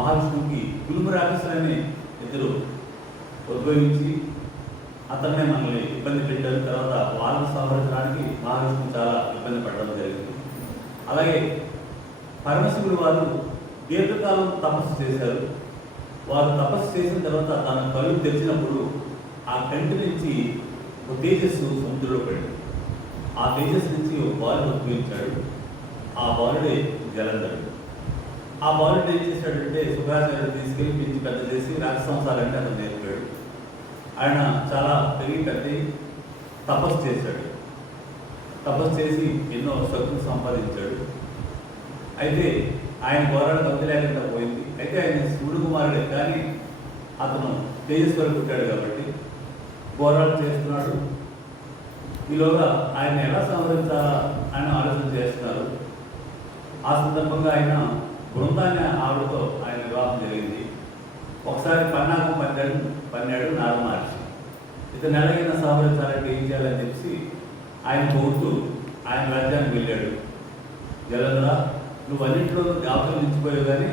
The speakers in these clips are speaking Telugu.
మహావిష్ణువుకి కులుము రాక్షసులనే ఇద్దరు ఉద్భవించి అతన్నే మనల్ని ఇబ్బంది పెట్టారు. తర్వాత వాళ్ళని సంహరించడానికి మహావిష్ణువు చాలా ఇబ్బంది పడడం జరిగింది. అలాగే పరమశివుడు వారు దీర్ఘకాలం తపస్సు చేశారు. వారు తపస్సు చేసిన తర్వాత తన కళ్ళు తెరిచినప్పుడు ఆ కంటి నుంచి ఒక తేజస్సు సముద్రంలో పడింది. ఆ తేజస్సు నుంచి ఒక బాలుడు ఉద్భవించాడు. ఆ బాలుడే జలంధరుడు. ఆ బాలుడు ఏం చేశాడంటే శుక్రాచార్యుడు తీసుకెళ్ళి పెంచి పెద్ద చేసి రాజసంసారంటే అతను నేర్పాడు. ఆయన చాలా పెరిగి కట్టి తపస్సు చేశాడు. తపస్సు చేసి ఎన్నో శక్తులు సంపాదించాడు. అయితే ఆయన గౌరవానికి అంత లేకుండా పోయింది. అయితే ఆయన శివుడు కుమారుడే, కానీ అతను తేజస్వరు పుట్టాడు కాబట్టి గౌరవాలు చేస్తున్నాడు. ఈలోగా ఆయన ఎలా సంహరించాలా ఆయన ఆలోచన చేస్తున్నారు. ఆ సందర్భంగా ఆయన బృందాన్ని ఆవిడతో ఆయన వివాహం జరిగింది. ఒకసారి పన్నాగం పన్నాడు నారద మహర్షి. ఇతను ఎలాగైనా సంహరించాలంటే ఏం చేయాలని చెప్పి ఆయన కోరుతూ ఆయన రాజ్యానికి వెళ్ళాడు. జలంధర, నువ్వు అన్నింటిలో జాబులు నిలిచిపోయావు, కానీ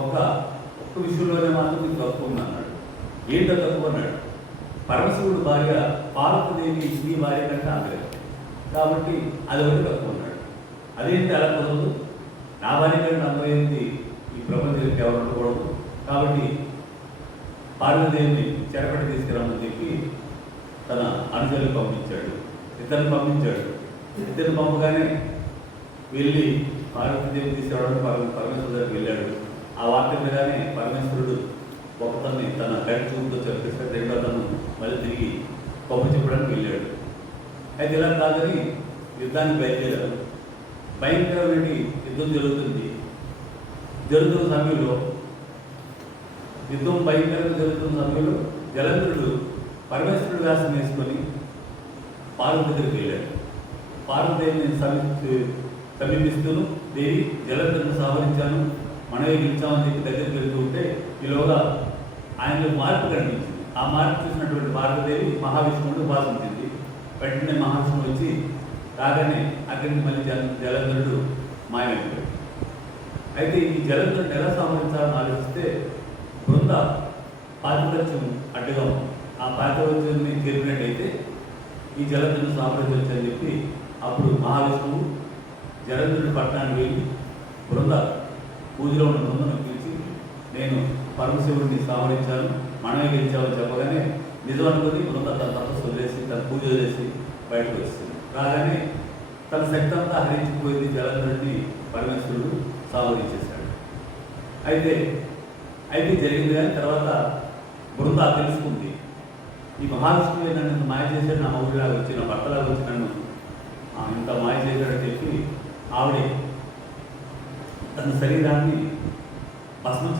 ఒక్క విషయంలోనే మాత్రం నీకు తక్కువ ఉంది అన్నాడు. ఏంటో తక్కువ అన్నాడు. పరమశివుడు భార్య పార్వతీదేవి నీ భార్య కంటే ఆగలేదు కాబట్టి అది ఒకటి తక్కువ ఉన్నాడు. అదేంటి అలా కుదరదు, నా భార్య కంటే అందమైంది ఈ ప్రపంచానికి ఎవరు ఉండకూడదు, కాబట్టి పార్వతీదేవిని చెరపటి తీసుకురామని చెప్పి తన అనుచరులు పంపించాడు. ఇద్దరిని పంపగానే వెళ్ళి పార్వతీదేవి తీసుకురావడానికి పరమేశ్వరుడు దగ్గరికి వెళ్ళాడు. ఆ వార్త వినగానే పరమేశ్వరుడు ఒకతన్ని తన కంటి చూపుతో చెప్పేస్తే రెండో తను మళ్ళీ తిరిగి పంప చెప్పడానికి వెళ్ళాడు. అయితే ఇలా కాదని యుద్ధానికి బయలుదేరారు. భయంకరమైన యుద్ధం జరుగుతున్న సమయంలో భయంకరంగా జరుగుతున్న సమయంలో జలంధరుడు పరమేశ్వరుడు వ్యాసం వేసుకొని పార్వతి దగ్గరికి వెళ్ళాడు. పార్వతీదేవిని సమీపిస్తూను, దేవి జలంధరుని సంహరించాను, మనమే గెలిచామని చెప్పి దగ్గరికి వెళ్తూ ఉంటే ఈలోగా ఆయనలో మార్పు కనిపించింది. ఆ మార్పు చూసినటువంటి పార్వతీదేవి మహావిష్ణువుని ఉపాసించింది. వెంటనే మహావిష్ణువు వచ్చి రాగానే అక్కడి నుంచి మళ్ళీ జలంధరుడు మాయమైపోయాడు. అయితే ఈ జలంధరుని ఎలా సంహరించాలని ఆలోచిస్తే బృంద పాతిపత్యం అడ్డుగా ఉంది. ఆ పాతిపత్యాన్ని తీరినట్టయితే ఈ జలంధరుని సంహరించవచ్చని చెప్పి అప్పుడు మహావిష్ణువు జలంధరుడి పట్టణానికి వెళ్ళి బృంద పూజలో ఉన్న బృందను పిలిచి, నేను పరమశివుడిని సంహరించాను, మనమే గెలిచామని చెప్పగానే నిజం అనుకుని బృంద తన తపస్సు వదిలేసి తన పూజ వదిలేసి బయటకు వస్తుంది. రాగానే తన శక్తి అంతా హరించిపోయింది. జలంధరుడిని పరమేశ్వరుడు సంహరించేశాడు. అయితే జరిగింది. కానీ తర్వాత బృంద తెలుసుకుంది, ఈ మహావిష్ణువే నన్ను ఇంత మాయ చేశాడు, నా మౌడిలాగా వచ్చి నా భర్తలాగా వచ్చి నన్ను ఇంత మాయ చేశాడని చెప్పి ఆవిడ తన శరీరాన్ని భస్మం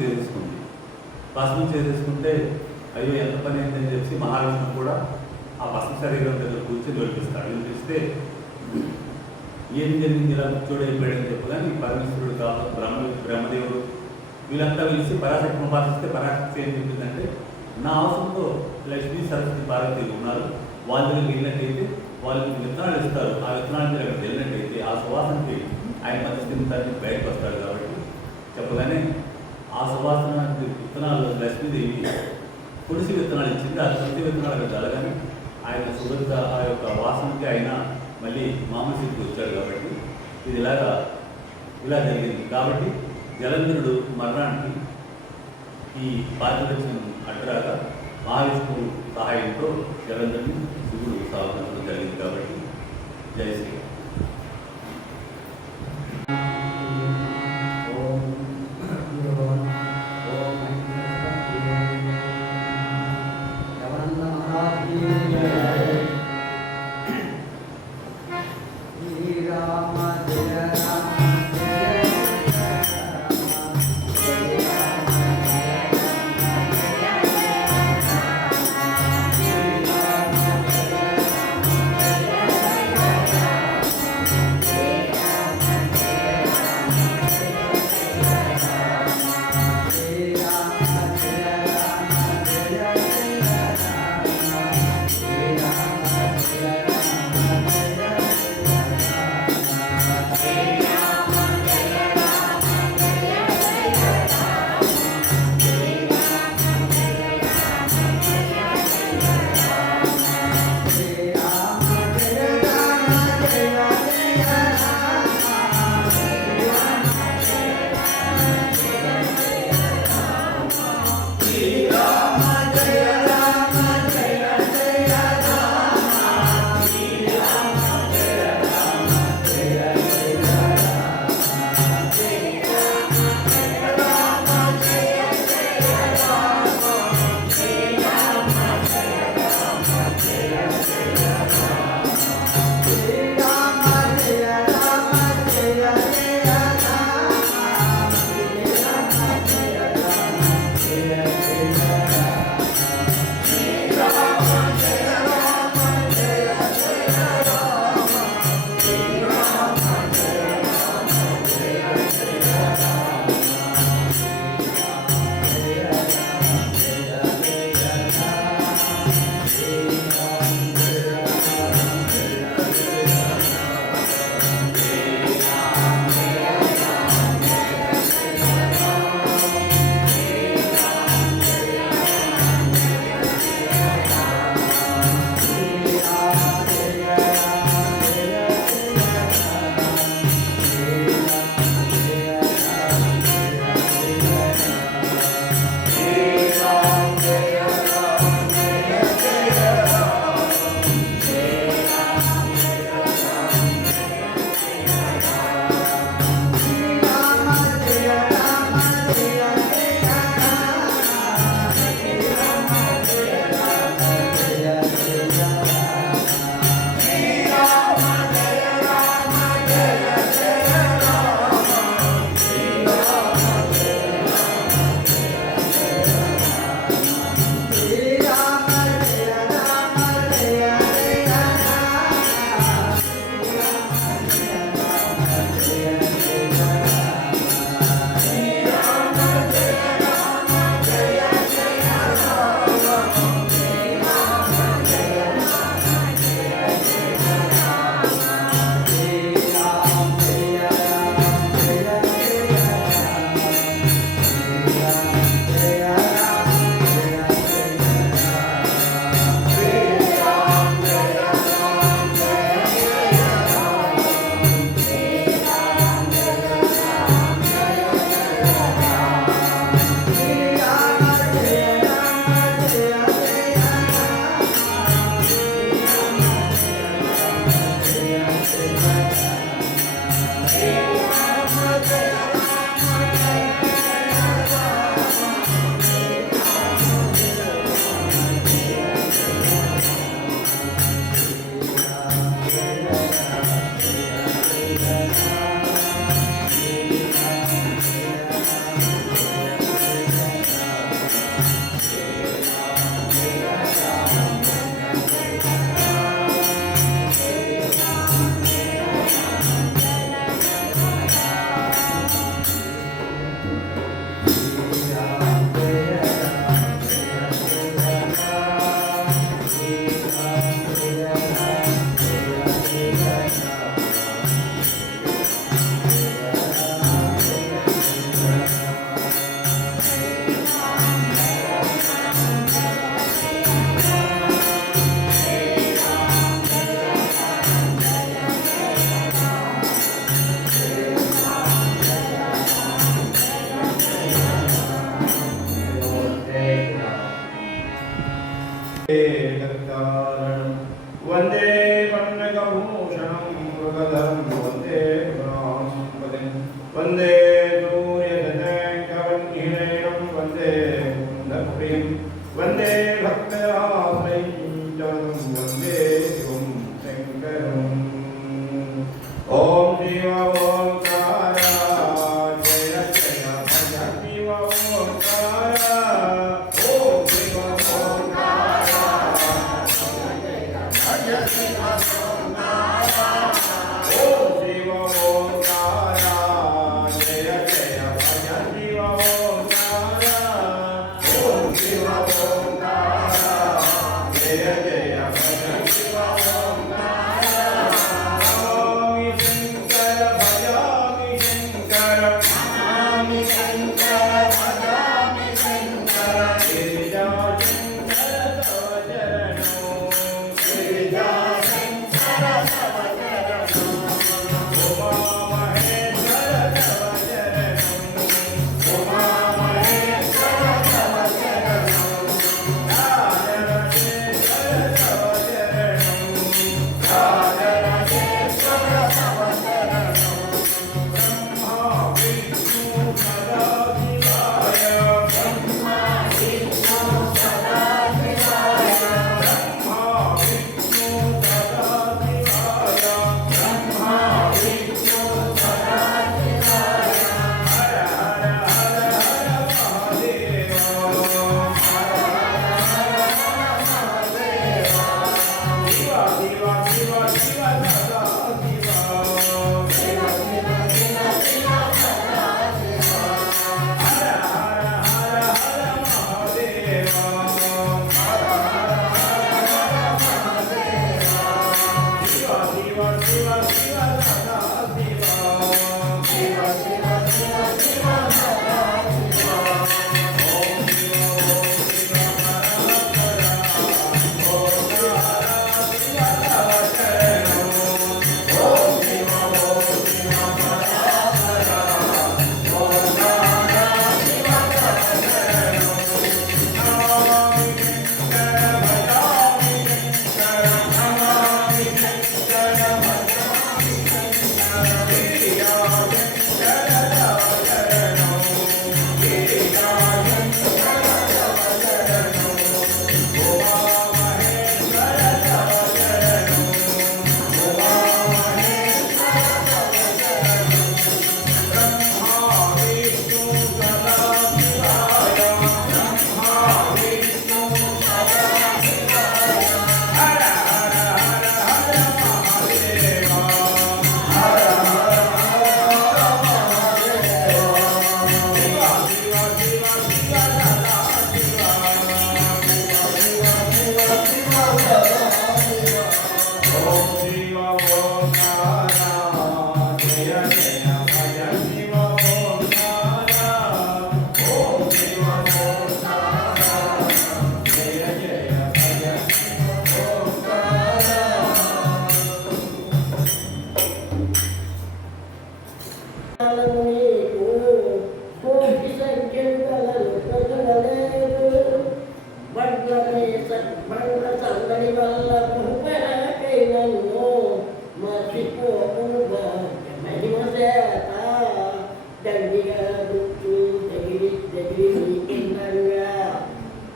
చేసేసుకుంటే అయ్యో ఎంత పని అయిందని చెప్పి మహావిష్ణువు కూడా ఆ భస్మ శరీరం దగ్గర కూర్చొని వినిపిస్తే ఏం జరిగింది, ఇలా చూడైపోయాడని చెప్పగానే పరమేశ్వరుడు కాదు బ్రహ్మదేవుడు వీళ్ళంతా కలిసి పరాశక్తిని ఉపాసిస్తే పరాశక్తి ఏం చెప్పిందంటే, నా అవసరంతో లక్ష్మీ సరస్వతి పార్వతి ఉన్నారు, వాళ్ళ దగ్గరికి వెళ్ళినట్టయితే వాళ్ళు విత్తనాలు ఇస్తారు, ఆ విత్తనాల మీద అక్కడ వెళ్ళినట్టయితే ఆ సువాసనకి ఆయన మధ్యస్థితాన్ని బయటకు వస్తాడు కాబట్టి చెప్పగానే ఆ సువాసన విత్తనాలు లక్ష్మీదేవి తులసి విత్తనాలు ఇచ్చింది. ఆ తులసి విత్తనాలు అక్కడ జరగానే ఆయన సుగంధ ఆ యొక్క వాసనకి ఆయన మళ్ళీ మామూలు స్థితికి వచ్చాడు. కాబట్టి ఇది ఇలా జరిగింది. కాబట్టి జలంధరుడు మరణానికి ఈ పాతిపత్యం అడ్డురాగా మహావిష్ణువు సహాయంతో జలంధరుని శివుడు సావడం జరిగింది. కాబట్టి జయ శ్రీ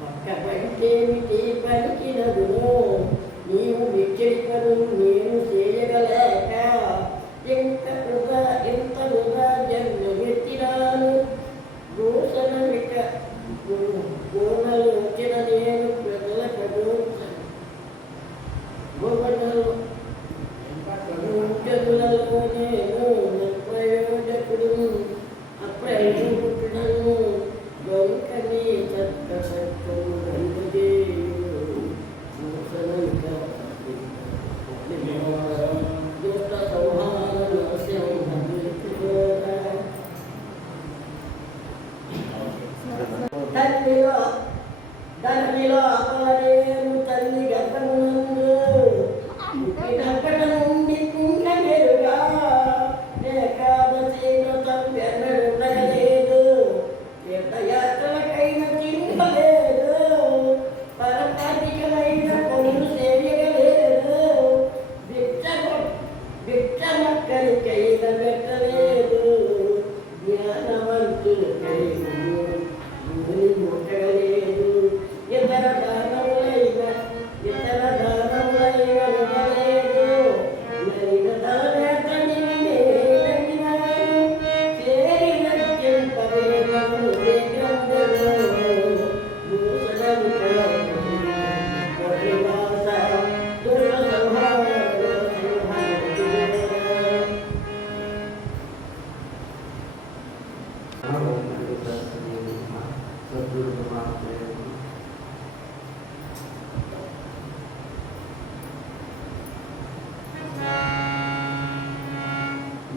పక్కపంటేమిటి పలికినదును నీవు విచ్చడిపను నేను చేయగలేక ఇంత వృధా జన్మమెత్తినాను భూషణమిక గోనలు వచ్చిన నేను ప్రజలకు గోపనలు జనులలో నేను ప్రయోజకుడు అప్రయోజకుడను గౌకని సత్క సత్యము గంగజేయు భూషణమిక దుష్ట సంహార తల్లిలో ధరణిలో అపలేను తల్లి గర్భమునందు పుట్టినప్పటి నుండి పుణ్యమెరుగా ఏకాదశి వ్రతం వెన్నడుండలేదు తీర్థయాత్రలకైన తిరగలేదు పరమాధికమైన పనులు చేయగలేదు భిక్షమక్కరికైన పెట్టలేదు జ్ఞానవంతులకైన ముట్టగలేదు ఇతర దానములైన ఇవ్వలేదు నైన దానేతని చేరి నృత్యంపదేమను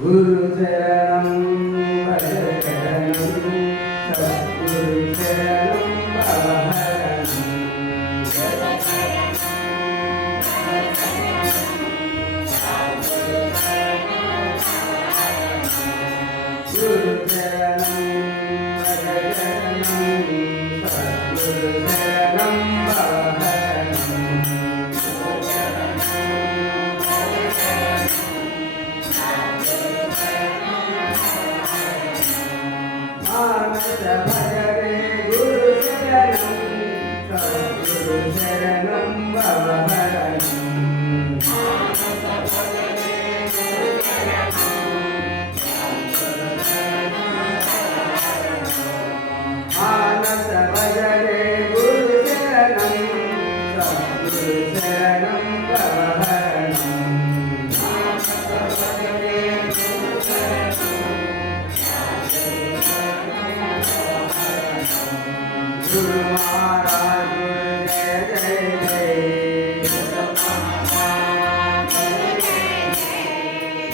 గురు శరణం శరణం సద్గురు శరణం భవహరణం గురు శరణం శరణం సద్గురు శరణం భవహరణం భజరే గురు శరణం సద్గురు శరణం భవహరణం మానస భజరే గురు శరణం సద్గురు శరణం భవహరణం गुरु महाराज जय जय जय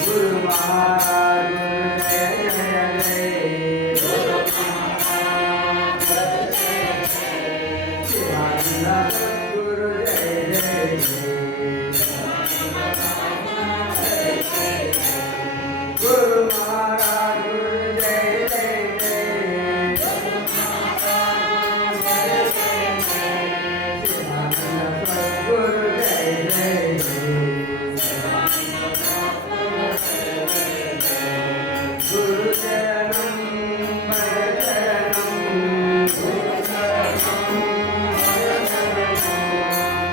गुरु महाराज जय जय जय शिवानंद गुरु जय जय गुरु महाराज जय जय जय गुरु जय जय गुरु शरणं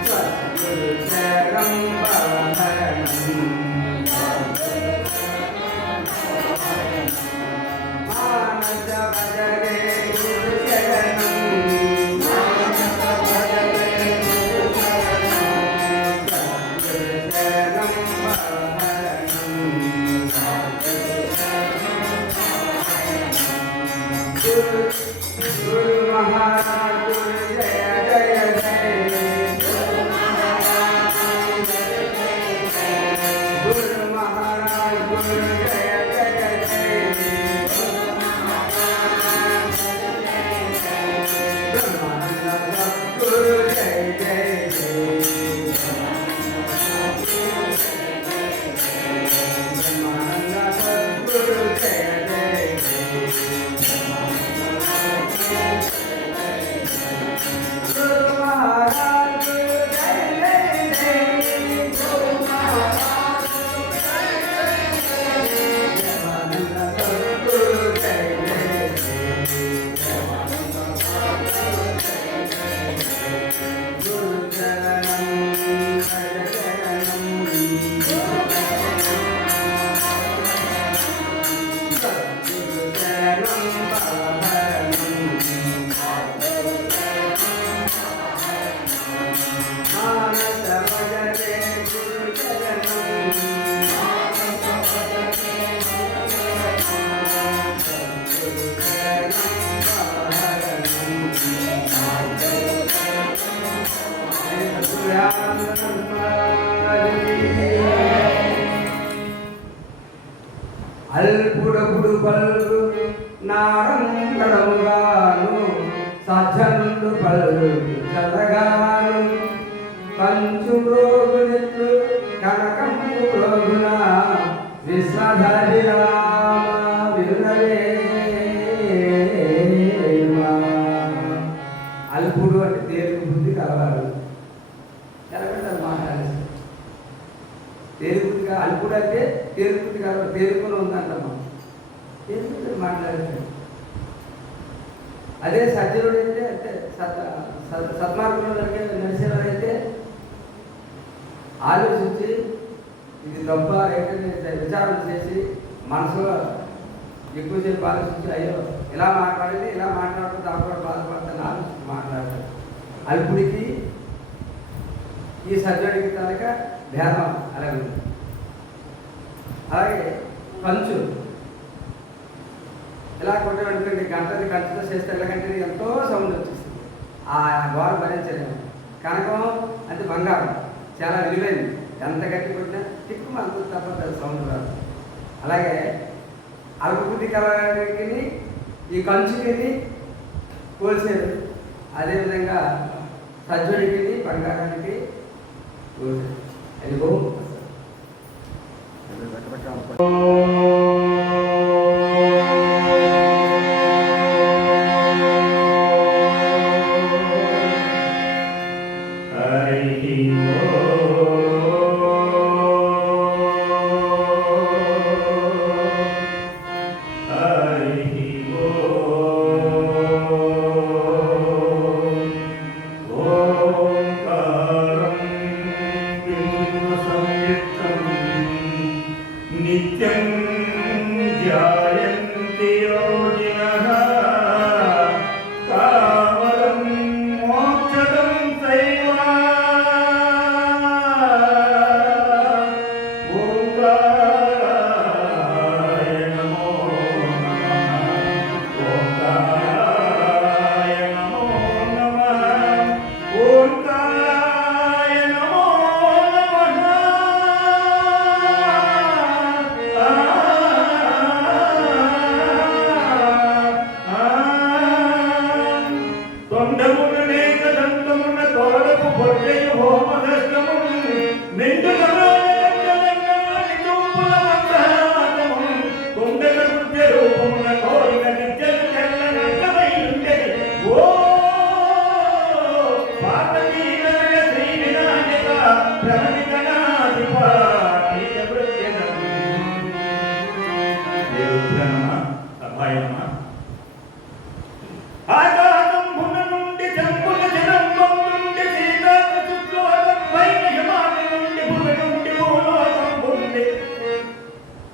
सद्गुरु शरणं भवहरणं मानस भजरे गुरु शरणं गुरु महाराज जय जय जय गुरु महाराज जय जय जय ब्रह्मानंद गुरु जय जय जय ब्रह्मानंद गुरु जय जय जय అల్పుడప్పుడు పల్లు నారంగడముగాను సజ్జనుడు పల్లు చల్లగాను కంచు రోగునెట్లు కనకంపు రోగున విశ్వధరి రామ వినురవేమా. అల్పుడు అంటే తేలిక బుద్ధి కలవాలి. కలగండి అది మాట్లాడేసి తేలికగా అల్పుడు అంటే తేలికబుద్ధి కలవాలి. తేలికలో ఉందంటమ్మా, తేలికబుద్ధి మాట్లాడేది. అదే సజ్జనుడు అయితే అంటే సత్మార్గంలో నడిచేవాడు అయితే ఆలోచించి ఇది తప్ప ఏంటంటే విచారణ చేసి మనసులో ఎక్కువసేపు ఆలోచించి అయ్యో ఇలా మాట్లాడింది ఇలా మాట్లాడుతూ దాంట్లో బాధపడతాను ఆలోచించి మాట్లాడతాడు. అల్పుడికి ఈ సజ్జనుడికి తనక భేదం అలాగే ఉంది. అలాగే కంచు ఇలా కొట్టేటువంటి గంటది కంచుతో చేస్తే ఎలాగంటే ఎంతో సౌండ్ వచ్చేస్తుంది. ఆ గోడ భరించలేము. కనకం అంటే బంగారం చాలా విలువైంది. ఎంత గట్టి కొట్టినా తిక్కు అంత తప్ప సౌండ్ రాదు. అలాగే అల్పబుద్ధి కలవాడికి ఈ కంచుకి పోల్చారు. అదేవిధంగా సజ్జుడికి బంగారానికి పోల్చారు. అది బాగుంది. నిత్యం ధ్యాయంతి యోగినః కామదం మోక్షదం చైవ ఓంకారాయ నమో నమః ఓంకారాయ నమో నమః ఓంకారాయ నమో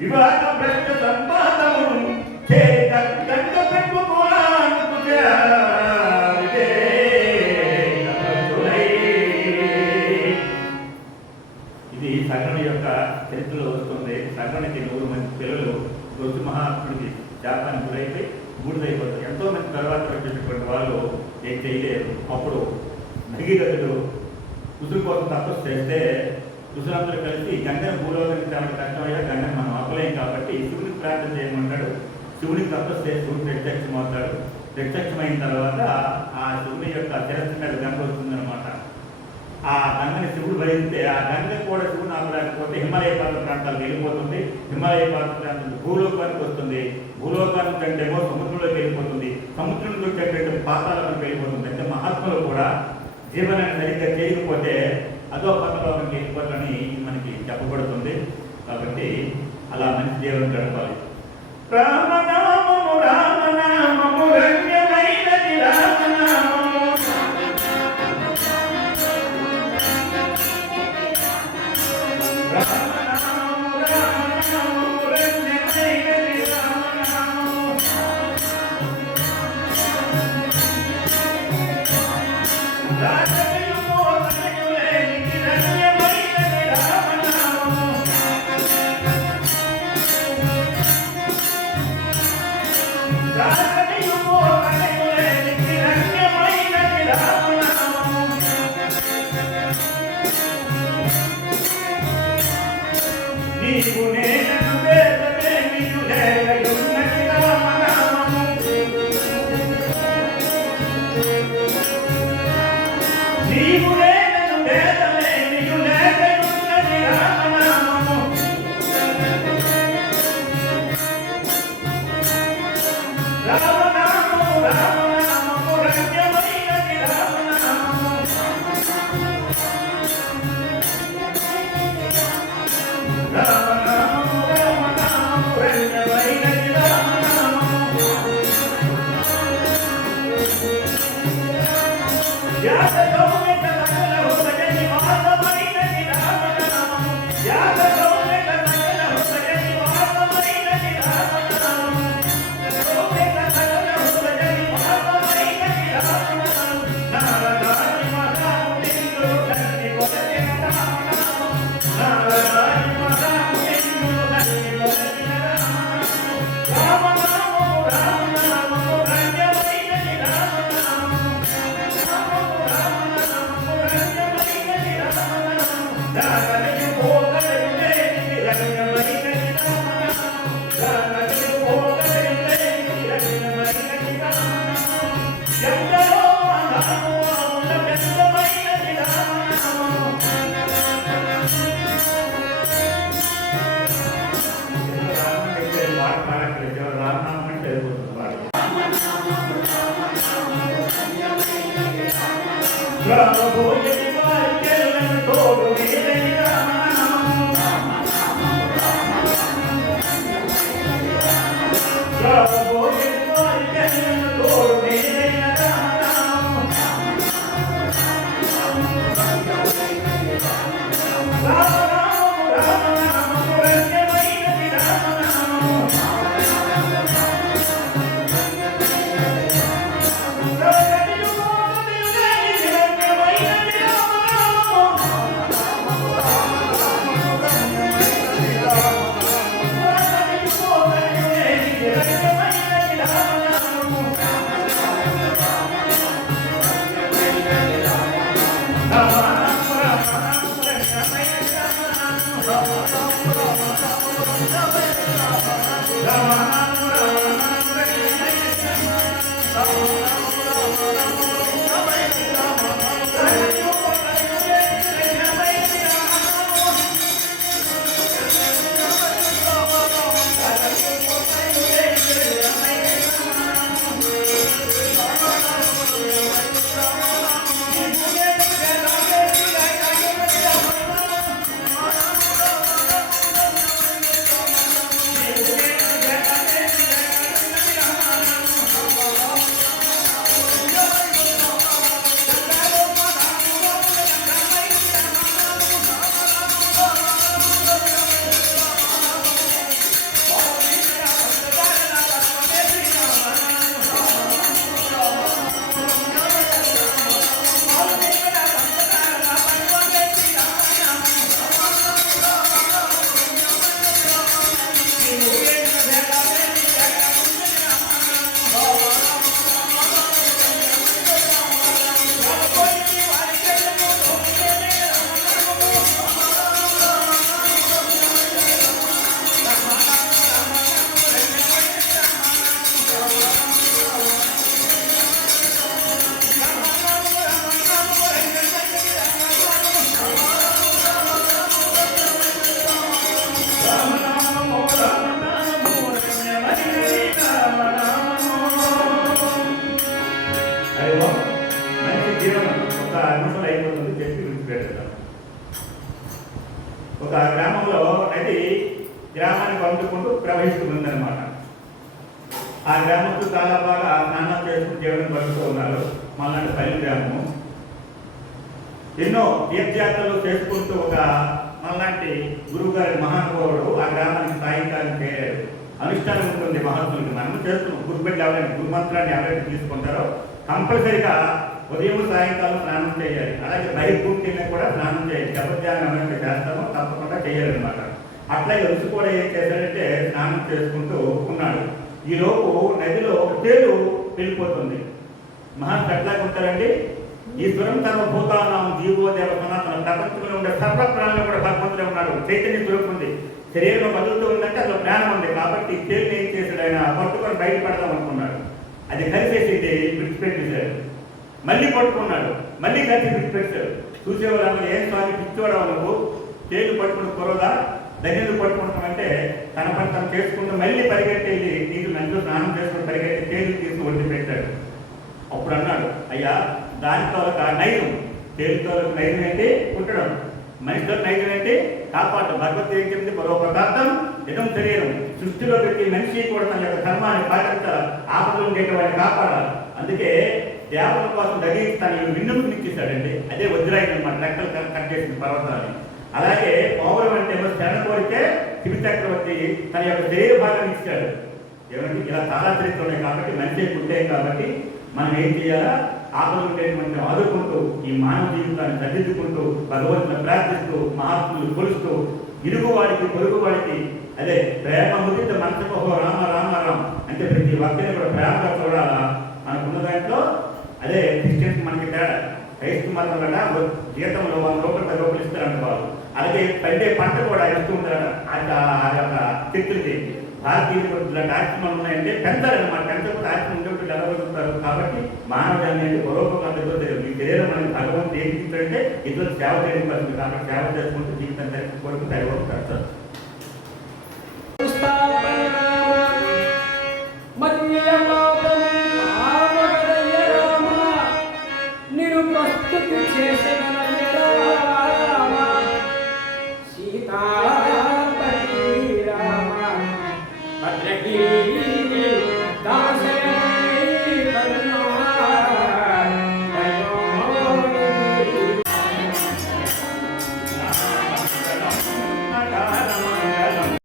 వివాహ భ్రష్ట సంపాదము ఇది సగరుని యొక్క చరిత్రలో వస్తుంది. సగరునికి 100 మంది పిల్లలు ఋషి మహాత్ముడికి శాపానికి గురైపోయి బూడిదైపోతారు. ఎంతో మంది తర్వాత వచ్చేటటువంటి వాళ్ళు ఏం చేయలేరు. అప్పుడు భగీరథుడు ఋషుల కోసం తపస్సు చేస్తే ఋషులందరూ కలిసి గంగను భూలోకానికి చాలా కష్టమయ్యా, గంగను మనం ఆపలేం కాబట్టి శివునికి ప్రార్థన చేయమంటాడు. శివునికి తపస్సు చేసి శివుడు ప్రత్యక్షమవుతాడు. ప్రత్యక్షమైన తర్వాత ఆ శివుని యొక్క శిరస్సు మీద గంగ వస్తుందన్నమాట. ఆ గంగని శివుడు భరిస్తే ఆ గంగ కూడా శివుని ఆపలేకపోతే హిమాలయ పర్వత ప్రాంతాలకు వెళ్ళిపోతుంది. హిమాలయ పర్వత ప్రాంతం భూలోకానికి వస్తుంది. భూలోకానికి కంటేమో సముద్రంలోకి వెళ్ళిపోతుంది. సముద్రంలో కంటే పాతాళానికి వెళ్ళిపోతుంది. అంటే మహాత్ములు కూడా జీవనాన్ని సరిగ్గా చేయకపోతే అదో పదలోకానికి వెళ్ళిపోతారని మనకి చెప్పబడుతుంది. కాబట్టి అలా మంచి జీవనం గడపాలి. రామనామము రామనామము రమ్యమైనది రామనామము రామనామము రామనామము రమ్యమైనది రామనామము రాజమయు మోసమయులేని రమ్యమైనది రామనామము రాజమయు మోసమయులేని రమ్యమైనది రామనామము నీవు నేను వేదమే నీవు లేక ఒక గ్రామంలో నది గ్రామానికి అందుకుంటూ ప్రవహిస్తుందన్నమాట. ఆ గ్రామంలో చాలా బాగా స్నానం చేసుకుని జీవనం గడుపుతూ ఉన్నారు. మళ్ళీ పల్లి గ్రామము ఎన్నో తీర్థయాత్రలు చేసుకుంటూ ఒక మనలాంటి గురువు గారి మహానుభావుడు ఆ గ్రామానికి సాయంకాలం చేరాడు. అనుష్ఠానం ఉంటుంది మహాత్ములకి. మనం చేస్తున్నాం గురుబెట్టి ఎవరైనా గురుమంత్రాన్ని ఎవరైతే తీసుకుంటారో కంపల్సరిగా ఉదయం సాయంకాలం స్నానం చేయాలి. అలాగే బహిర్భూమిని కూడా స్నానం చేయాలి. జపధ్యానం ఎవరైతే చేస్తామో తప్పకుండా చేయాలన్నమాట. అట్లాగే ఋషి కూడా ఏం చేశాడంటే స్నానం చేసుకుంటూ ఉన్నాడు. ఈలోపు నదిలో తేలు వెళ్ళిపోతుంది. మహాత్ములు ఎట్లాగే ఉంటారండి, ఈశ్వరం సర్వభూతానాం జీవోదేవ సనాతన, ప్రపంచంలో ఉండే సర్వ ప్రాణులు కూడా భగవంతుడే ఉన్నాడు. చైతన్య స్వరూపం ఉంది. శరీరంలో కదులుతూ ఉందంటే అసలు ప్రాణం ఉంది. కాబట్టి తేలిని ఏం చేశాడు, ఆయన పట్టుకొని బయటపడదాం అనుకున్నాడు. అది కలిసేసింది, విడిచిపెట్టేశాడు. మళ్ళీ పట్టుకున్నాడు, మళ్ళీ కలిసి విడిచిపెట్టాడు. చూసేవాళ్ళు ఏం స్వామి పిచ్చోడవు నువ్వు, తేలు పట్టుకుని కురదా దగ్గర పట్టుకుంటామంటే తన పని తను చేసుకుంటూ మళ్ళీ పరిగెట్టి వెళ్ళి నీకు నదిలో స్నానం చేసుకుని పరిగెట్టి తేలు తీసుకుని వదిలిపెట్టాడు. అయ్యా దానితో ఒక నైజం, తేలితో నైజం ఏంటి? పుట్టడం. మనిషితో నైజం ఏంటి? కాపాడటం. భగవద్గీత ఏం చెప్పింది? పరోపకార్థం ఇదం శరీరం. సృష్టిలో పెట్టి మనిషి కూడా తన యొక్క ధర్మాన్ని పాటించాలి, ఆపదలు ఉండేటువంటి కాపాడాలి. అందుకే దేవతల కోసం దగించి తన విన్నుకు ఇచ్చేసాడండి. అదే వజ్రాయుడు అన్నమాట, రెక్కలు కట్ చేసింది పర్వతాన్ని. అలాగే పౌరం అంటే శరణ కోరితే శివ చక్రవర్తి తన యొక్క శరీర భాగాన్ని ఇచ్చాడు. ఏమంటే ఇలా చాలా చరిత్రలు ఉన్నాయి కాబట్టి, మనిషి పుట్టాయి కాబట్టి మనం ఏం చేయాలా? ఆపదలు ఉండేటువంటి ఆదుకుంటూ ఈ మానవ జీవితాన్ని సరిదిద్దుకుంటూ భగవంతుని ప్రార్థిస్తూ మహాత్ములు కొలుస్తూ ఇరుగువాడికి పొరుగువాడికి అదే ప్రేమ ముదిత మనసుకు రామ రామ రామ అంటే ప్రతి ఒక్కరిని కూడా ప్రేమగా చూడాలా. మనకున్న దాంట్లో అదే క్రిస్టియన్స్ మనకి తేడా. క్రైస్తవ మతం కూడా జీతంలో 100 రూపాయలు 10 రూపాయలు ఇస్తారంట వాళ్ళు. అలాగే పండే పంట కూడా ఇస్తూ ఉంటారు ఆ యొక్క శక్తులకి. భారతీయులు కార్యక్రమాలు ఉన్నాయంటే పెంచాలన్నమాట. పెంచకపోతే కార్యక్రమం ఉండేప్పుడు ఎలా బతుకుతారు? కాబట్టి మానవ అనేది గౌరవకంగా తెలియదు. మీ శరీరం మనకి భగవంతుడు ఏం ఇస్తాడంటే ఇతరులు సేవ చేయడం పడుతుంది. కాబట్టి సేవ చేసుకుంటూ జీవితం కొరకు దైవం కడతారు.